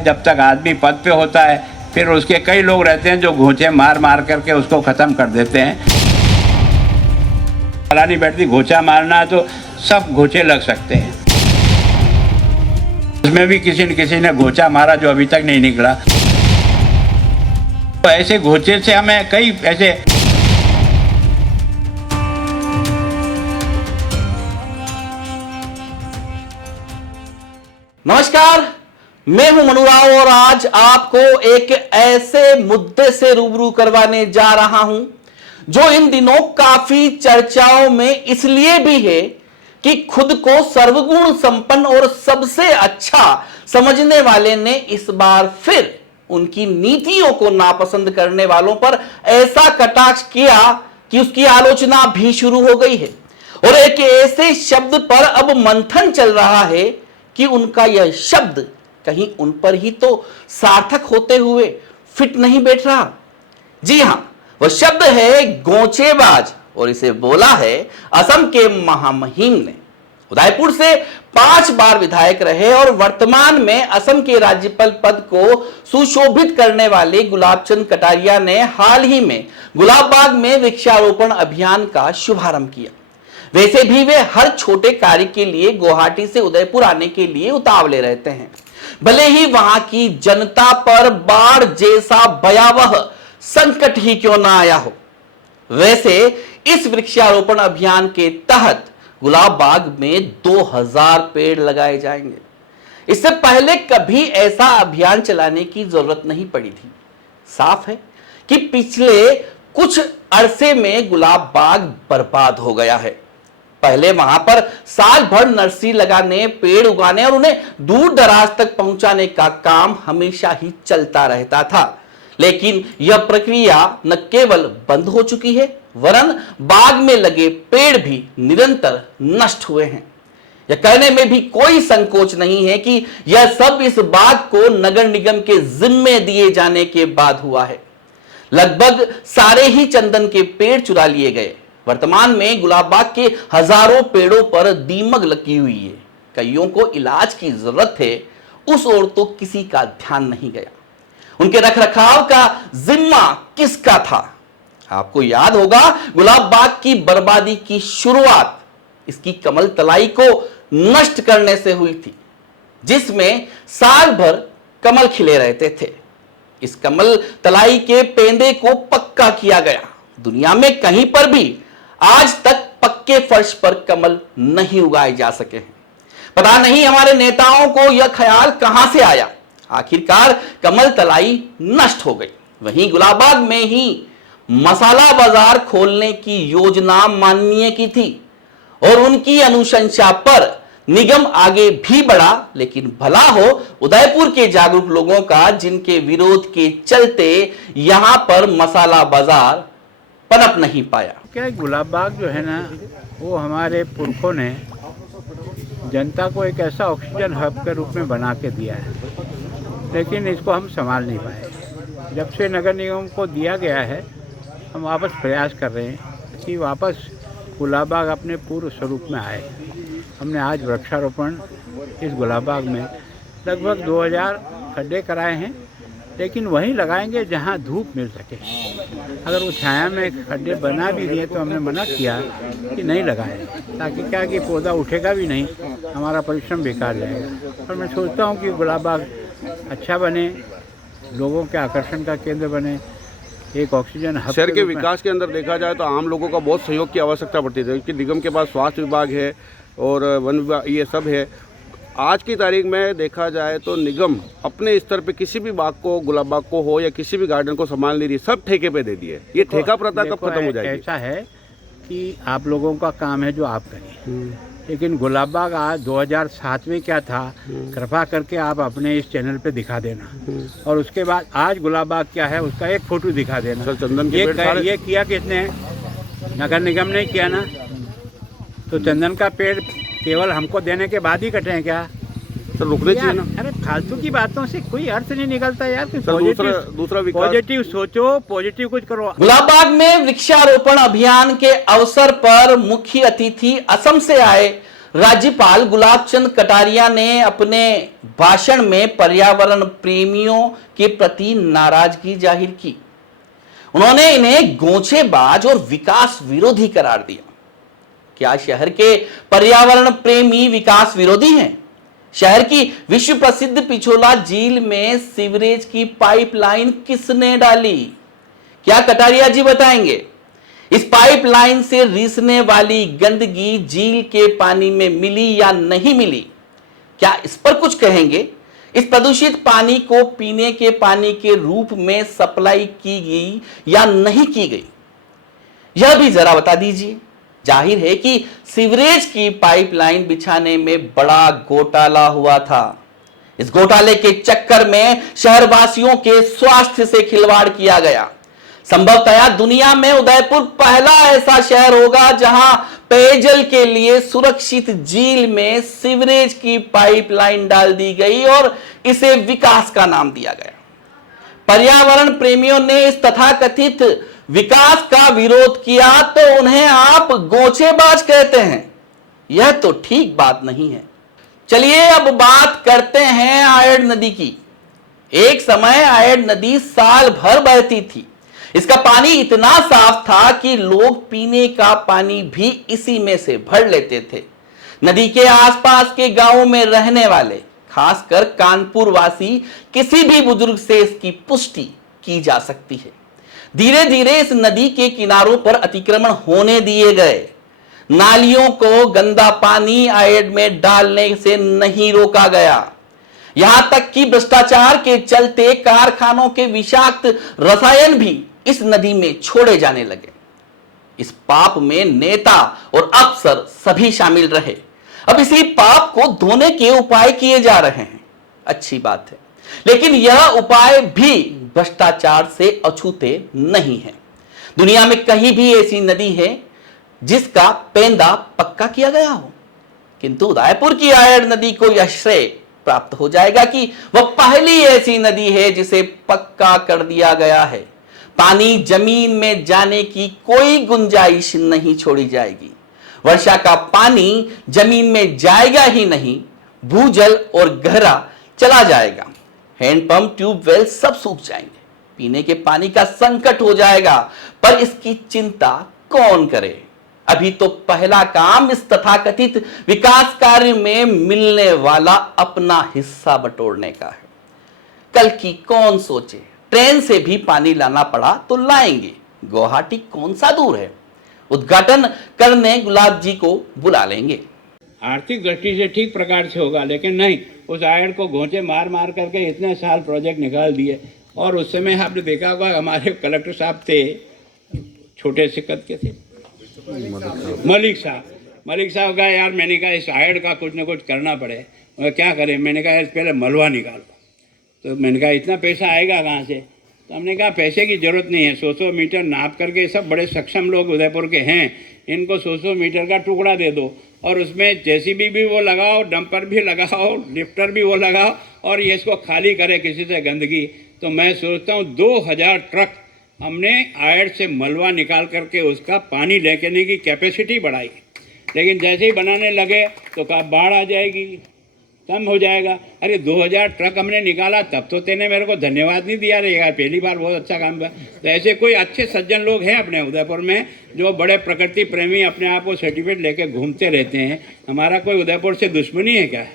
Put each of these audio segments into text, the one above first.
जब तक आदमी पद पे होता है फिर उसके कई लोग रहते हैं जो घोंचे मार मार करके उसको खत्म कर देते हैं। नहीं बैठती, घोंचा मारना है तो सब घोंचे लग सकते हैं। उसमें भी किसी न किसी ने घोंचा मारा जो अभी तक नहीं निकला। तो ऐसे घोंचे से हमें कई ऐसे नमस्कार, मैं हूं मनु राव और आज आपको एक ऐसे मुद्दे से रूबरू करवाने जा रहा हूं जो इन दिनों काफी चर्चाओं में इसलिए भी है कि खुद को सर्वगुण संपन्न और सबसे अच्छा समझने वाले ने इस बार फिर उनकी नीतियों को नापसंद करने वालों पर ऐसा कटाक्ष किया कि उसकी आलोचना भी शुरू हो गई है और एक ऐसे शब्द पर अब मंथन चल रहा है कि उनका यह शब्द कहीं उन पर ही तो सार्थक होते हुए फिट नहीं बैठ रहा। जी हां, वह शब्द है गोंचेबाज और इसे बोला है असम के महामहिम ने। उदयपुर से 5 बार विधायक रहे और वर्तमान में असम के राज्यपाल पद को सुशोभित करने वाले गुलाब चंद कटारिया ने हाल ही में गुलाब बाग में वृक्षारोपण अभियान का शुभारंभ किया। वैसे भी वे हर छोटे कार्य के लिए गुवाहाटी से उदयपुर आने के लिए उतावले रहते हैं, भले ही वहां की जनता पर बाढ़ जैसा भयावह संकट ही क्यों ना आया हो। वैसे इस वृक्षारोपण अभियान के तहत गुलाब बाग में 2000 पेड़ लगाए जाएंगे। इससे पहले कभी ऐसा अभियान चलाने की जरूरत नहीं पड़ी थी। साफ है कि पिछले कुछ अरसे में गुलाब बाग बर्बाद हो गया है। पहले वहां पर साल भर नर्सरी लगाने, पेड़ उगाने और उन्हें दूर दराज तक पहुंचाने का काम हमेशा ही चलता रहता था, लेकिन यह प्रक्रिया न केवल बंद हो चुकी है वरन बाग में लगे पेड़ भी निरंतर नष्ट हुए हैं। यह कहने में भी कोई संकोच नहीं है कि यह सब इस बाग को नगर निगम के जिम्मे दिए जाने के बाद हुआ है। लगभग सारे ही चंदन के पेड़ चुरा लिए गए। वर्तमान में गुलाब बाग के हजारों पेड़ों पर दीमक लगी हुई है। कईयों को इलाज की जरूरत है, उस ओर तो किसी का ध्यान नहीं गया। उनके रखरखाव का जिम्मा किसका था? आपको याद होगा गुलाब बाग की बर्बादी की शुरुआत इसकी कमल तलाई को नष्ट करने से हुई थी, जिसमें साल भर कमल खिले रहते थे। इस कमल तलाई के पेंदे को पक्का किया गया। दुनिया में कहीं पर भी आज तक पक्के फर्श पर कमल नहीं उगाए जा सके हैं। पता नहीं हमारे नेताओं को यह ख्याल कहां से आया। आखिरकार कमल तलाई नष्ट हो गई। वहीं गुलाब बाग में ही मसाला बाजार खोलने की योजना माननीय की थी और उनकी अनुशंसा पर निगम आगे भी बढ़ा, लेकिन भला हो उदयपुर के जागरूक लोगों का, जिनके विरोध के चलते यहां पर मसाला बाजार पनप नहीं पाया। क्या गुलाब बाग जो है ना, वो हमारे पुरखों ने जनता को एक ऐसा ऑक्सीजन हब के रूप में बना के दिया है, लेकिन इसको हम संभाल नहीं पाए। जब से नगर निगम को दिया गया है, हम वापस प्रयास कर रहे हैं कि वापस गुलाब बाग अपने पूर्व स्वरूप में आए। हमने आज वृक्षारोपण इस गुलाब बाग में लगभग 2000 खड्डे कराए हैं, लेकिन वहीं लगाएंगे जहां धूप मिल सके। अगर वो छाया में खड्डे बना भी दिए तो हमने मना किया कि नहीं लगाएं, ताकि क्या कि पौधा उठेगा भी नहीं, हमारा परिश्रम बेकार जाएगा। और मैं सोचता हूँ कि गुलाब बाग अच्छा बने, लोगों के आकर्षण का केंद्र बने, एक ऑक्सीजन हब। शहर के विकास के अंदर देखा जाए तो आम लोगों का बहुत सहयोग की आवश्यकता पड़ती है, क्योंकि निगम के पास स्वास्थ्य विभाग है और वन विभाग, ये सब है। आज की तारीख में देखा जाए तो निगम अपने स्तर पे किसी भी बाग को, गुलाब बाग को हो या किसी भी गार्डन को संभाल नहीं रही, सब ठेके पे दे दिए। ये ठेका प्रथा कब खत्म हो जाएगी? ऐसा है कि आप लोगों का काम है जो आप करें, लेकिन गुलाब बाग आज 2007 में क्या था, कृपा करके आप अपने इस चैनल पे दिखा देना, और उसके बाद आज गुलाब बाग क्या है उसका एक फोटो दिखा देना। सर, चंदन के ये किया किसने? नगर निगम ने किया ना। तो चंदन का पेड़ केवल हमको देने के बाद ही कटे हैं क्या? सर, रुकने चाहिए ना। अरे फालतू की बातों से कोई अर्थ नहीं निकलता यार। दूसरा विकास, पॉजिटिव सोचो, पॉजिटिव कुछ करो। गुलाब बाग में वृक्षारोपण अभियान के अवसर पर मुख्य अतिथि असम से आए राज्यपाल गुलाब चंद कटारिया ने अपने भाषण में पर्यावरण प्रेमियों के प्रति नाराजगी जाहिर की। उन्होंने इन्हें गोंचेबाज और विकास विरोधी करार दिया। क्या शहर के पर्यावरण प्रेमी विकास विरोधी हैं? शहर की विश्व प्रसिद्ध पिछोला झील में सीवरेज की पाइपलाइन किसने डाली? क्या कटारिया जी बताएंगे? इस पाइपलाइन से रिसने वाली गंदगी झील के पानी में मिली या नहीं मिली? क्या इस पर कुछ कहेंगे? इस प्रदूषित पानी को पीने के पानी के रूप में सप्लाई की गई या नहीं की गई, यह भी जरा बता दीजिए। जाहिर है कि सीवरेज की पाइपलाइन बिछाने में बड़ा घोटाला हुआ था। इस घोटाले के चक्कर में शहरवासियों के स्वास्थ्य से खिलवाड़ किया गया। संभवतया दुनिया में उदयपुर पहला ऐसा शहर होगा जहां पेयजल के लिए सुरक्षित झील में सीवरेज की पाइपलाइन डाल दी गई और इसे विकास का नाम दिया गया। पर्यावरण प्रेमियों ने इस तथाकथित विकास का विरोध किया तो उन्हें आप गोंचेबाज कहते हैं। यह तो ठीक बात नहीं है। चलिए अब बात करते हैं आयड़ नदी की। एक समय आयड़ नदी साल भर बहती थी। इसका पानी इतना साफ था कि लोग पीने का पानी भी इसी में से भर लेते थे। नदी के आसपास के गांवों में रहने वाले, खासकर कानपुर वासी, किसी भी बुजुर्ग से इसकी पुष्टि की जा सकती है। धीरे धीरे इस नदी के किनारों पर अतिक्रमण होने दिए गए। नालियों को गंदा पानी आयड़ में डालने से नहीं रोका गया। यहां तक कि भ्रष्टाचार के चलते कारखानों के विषाक्त रसायन भी इस नदी में छोड़े जाने लगे। इस पाप में नेता और अफसर सभी शामिल रहे। अब इसी पाप को धोने के उपाय किए जा रहे हैं। अच्छी बात है, लेकिन यह उपाय भी भ्रष्टाचार से अछूते नहीं है। दुनिया में कहीं भी ऐसी नदी है जिसका पेंदा पक्का किया गया हो, किंतु उदयपुर की आयड़ नदी को यह श्रेय प्राप्त हो जाएगा कि वह पहली ऐसी नदी है जिसे पक्का कर दिया गया है। पानी जमीन में जाने की कोई गुंजाइश नहीं छोड़ी जाएगी। वर्षा का पानी जमीन में जाएगा ही नहीं, भूजल और गहरा चला जाएगा। हैंडपंप, ट्यूबवेल सब सूख जाएंगे। पीने के पानी का संकट हो जाएगा। पर इसकी चिंता कौन करे? अभी तो पहला काम इस तथाकथित विकास कार्य में मिलने वाला अपना हिस्सा बटोरने का है। कल की कौन सोचे? ट्रेन से भी पानी लाना पड़ा तो लाएंगे। गुवाहाटी कौन सा दूर है? उद्घाटन करने गुलाब जी को बुला लेंगे। आर्थिक दृष्टि से ठीक प्रकार से होगा, लेकिन नहीं, उस आयड़ को घोंचे मार मार करके इतने साल प्रोजेक्ट निकाल दिए। और उस समय आपने देखा होगा हमारे कलेक्टर साहब थे, छोटे से कद के थे, मलिक साहब का यार, मैंने कहा इस आयड़ का कुछ ना कुछ करना पड़े। क्या करें? मैंने कहा पहले मलबा निकालो। तो मैंने कहा इतना पैसा आएगा कहाँ से? तो हमने कहा पैसे की ज़रूरत नहीं है, 100 मीटर नाप करके, सब बड़े सक्षम लोग उदयपुर के हैं, इनको 100 मीटर का टुकड़ा दे दो और उसमें जेसीबी भी वो लगाओ, डंपर भी लगाओ, लिफ्टर भी वो लगाओ और ये इसको खाली करे किसी से गंदगी। तो मैं सोचता हूँ 2000 ट्रक हमने आयड़ से मलबा निकाल करके उसका पानी लेने की कैपेसिटी बढ़ाई। लेकिन जैसे ही बनाने लगे तो कहा बाढ़ आ जाएगी, कम हो जाएगा। अरे 2000 ट्रक हमने निकाला तब तो तेने मेरे को धन्यवाद नहीं दिया रे यार, पहली बार बहुत अच्छा काम किया। तो ऐसे कोई अच्छे सज्जन लोग हैं अपने उदयपुर में जो बड़े प्रकृति प्रेमी, अपने आप को सर्टिफिकेट लेके घूमते रहते हैं। हमारा कोई उदयपुर से दुश्मनी है क्या?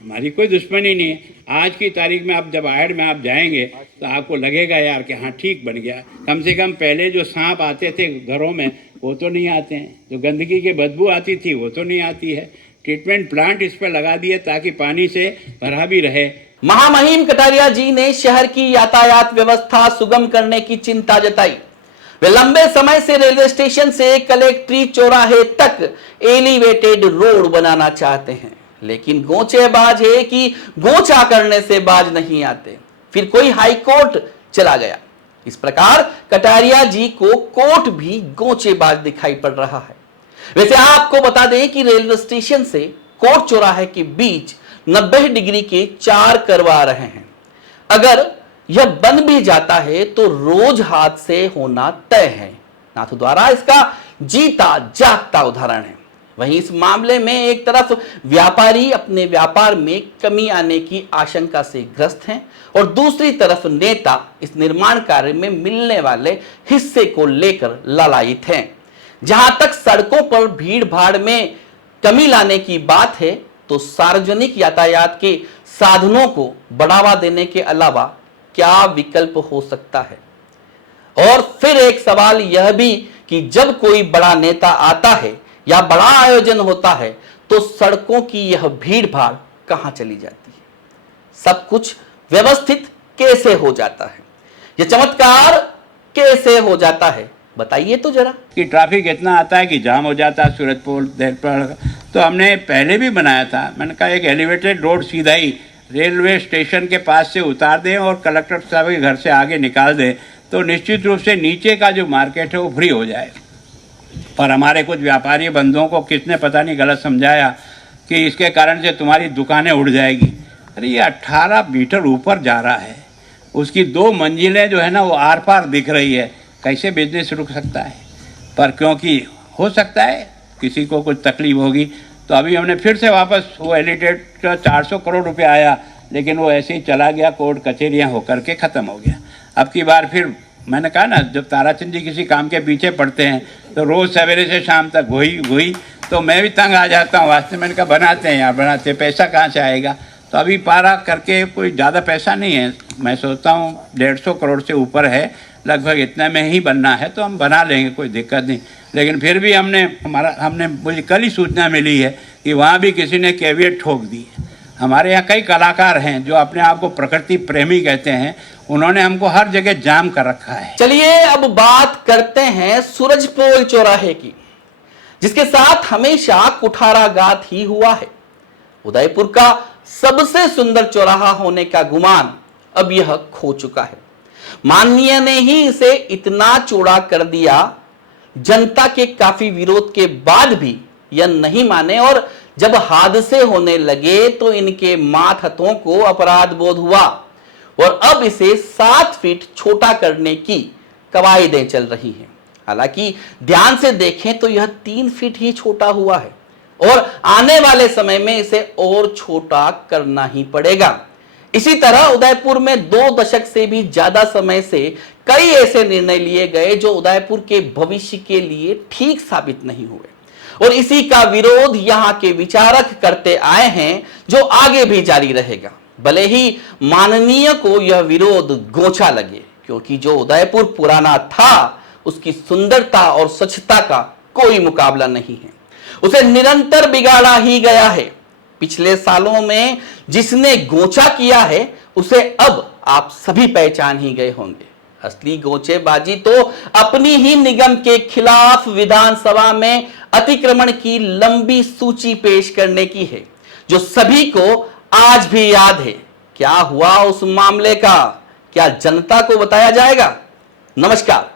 हमारी कोई दुश्मनी नहीं है। आज की तारीख में आप जब आयड़ में आप जाएंगे तो आपको लगेगा यार कि हाँ ठीक बन गया। कम से कम पहले जो सांप आते थे घरों में वो तो नहीं आते हैं, जो गंदगी की बदबू आती थी वो तो नहीं आती है। ट्रीटमेंट प्लांट इस पर लगा दिए ताकि पानी से भरा भी रहे। महामहिम कटारिया जी ने शहर की यातायात व्यवस्था सुगम करने की चिंता जताई। वे लंबे समय से रेलवे स्टेशन से कलेक्ट्री चौराहे तक एलिवेटेड रोड बनाना चाहते हैं, लेकिन गोंचेबाज है कि गोंचा करने से बाज नहीं आते। फिर कोई हाई कोर्ट चला गया। इस प्रकार कटारिया जी को कोर्ट भी गोंचेबाज दिखाई पड़ रहा है। वैसे आपको बता दें कि रेलवे स्टेशन से कोर्ट चौराहे के बीच 90 डिग्री के 4 करवा रहे हैं। अगर यह बन भी जाता है तो रोज हादसे होना तय है। नाथद्वारा इसका जीता जागता उदाहरण है। वहीं इस मामले में एक तरफ व्यापारी अपने व्यापार में कमी आने की आशंका से ग्रस्त हैं और दूसरी तरफ नेता इस निर्माण कार्य में मिलने वाले हिस्से को लेकर लालायित हैं। जहां तक सड़कों पर भीड़ भाड़ में कमी लाने की बात है तो सार्वजनिक यातायात के साधनों को बढ़ावा देने के अलावा क्या विकल्प हो सकता है। और फिर एक सवाल यह भी कि जब कोई बड़ा नेता आता है या बड़ा आयोजन होता है तो सड़कों की यह भीड़ भाड़ कहां चली जाती है, सब कुछ व्यवस्थित कैसे हो जाता है, यह चमत्कार कैसे हो जाता है, बताइए तो जरा। कि ट्रैफिक इतना आता है कि जाम हो जाता है सूरजपुर देरपुर। तो हमने पहले भी बनाया था, मैंने कहा एक एलिवेटेड रोड सीधा ही रेलवे स्टेशन के पास से उतार दें और कलेक्टर साहब के घर से आगे निकाल दें तो निश्चित रूप से नीचे का जो मार्केट है वो फ्री हो जाए। पर हमारे कुछ व्यापारी बंधुओं को किसने पता नहीं गलत समझाया कि इसके कारण से तुम्हारी दुकानें उड़ जाएगी। अरे ये 18 मीटर ऊपर जा रहा है, उसकी 2 मंजिलें जो है ना वो आर पार दिख रही है, कैसे बिजनेस रुक सकता है। पर क्योंकि हो सकता है किसी को कुछ तकलीफ होगी तो अभी हमने फिर से वापस वो एलिटेड का 400 करोड़ रुपए आया, लेकिन वो ऐसे ही चला गया, कोर्ट कचहरियाँ होकर के ख़त्म हो गया। अब की बार फिर मैंने कहा ना, जब ताराचंद जी किसी काम के पीछे पड़ते हैं तो रोज़ सवेरे से शाम तक वही तो मैं भी तंग आ जाता हूँ। वास्ते मैंने कहा बनाते हैं यार, बनाते, पैसा कहाँ से आएगा। तो अभी पारा करके कोई ज़्यादा पैसा नहीं है, मैं सोचता हूँ 150 करोड़ से ऊपर है, लगभग इतने में ही बनना है तो हम बना लेंगे, कोई दिक्कत नहीं। लेकिन फिर भी हमने मुझे कल ही सूचना मिली है कि वहाँ भी किसी ने कैवियट ठोक दी है। हमारे यहाँ कई कलाकार हैं जो अपने आप को प्रकृति प्रेमी कहते हैं, उन्होंने हमको हर जगह जाम कर रखा है। चलिए अब बात करते हैं सूरजपोल चौराहे की, जिसके साथ हमेशा कुठाराघात ही हुआ है। उदयपुर का सबसे सुंदर चौराहा होने का गुमान अब यह खो चुका है। माननीय ने ही इसे इतना चौड़ा कर दिया, जनता के काफी विरोध के बाद भी यह नहीं माने और जब हादसे होने लगे तो इनके मातहतों को अपराध बोध हुआ और अब इसे 7 फीट छोटा करने की कवायदें चल रही हैं। हालांकि ध्यान से देखें तो यह 3 फीट ही छोटा हुआ है और आने वाले समय में इसे और छोटा करना ही पड़ेगा। इसी तरह उदयपुर में 2 दशक से भी ज्यादा समय से कई ऐसे निर्णय लिए गए जो उदयपुर के भविष्य के लिए ठीक साबित नहीं हुए और इसी का विरोध यहाँ के विचारक करते आए हैं, जो आगे भी जारी रहेगा, भले ही माननीय को यह विरोध गोंचा लगे, क्योंकि जो उदयपुर पुराना था उसकी सुंदरता और स्वच्छता का कोई मुकाबला नहीं है। उसे निरंतर बिगाड़ा ही गया है। पिछले सालों में जिसने गोंचा किया है उसे अब आप सभी पहचान ही गए होंगे। असली गोंचेबाजी तो अपनी ही निगम के खिलाफ विधानसभा में अतिक्रमण की लंबी सूची पेश करने की है, जो सभी को आज भी याद है। क्या हुआ उस मामले का, क्या जनता को बताया जाएगा? नमस्कार।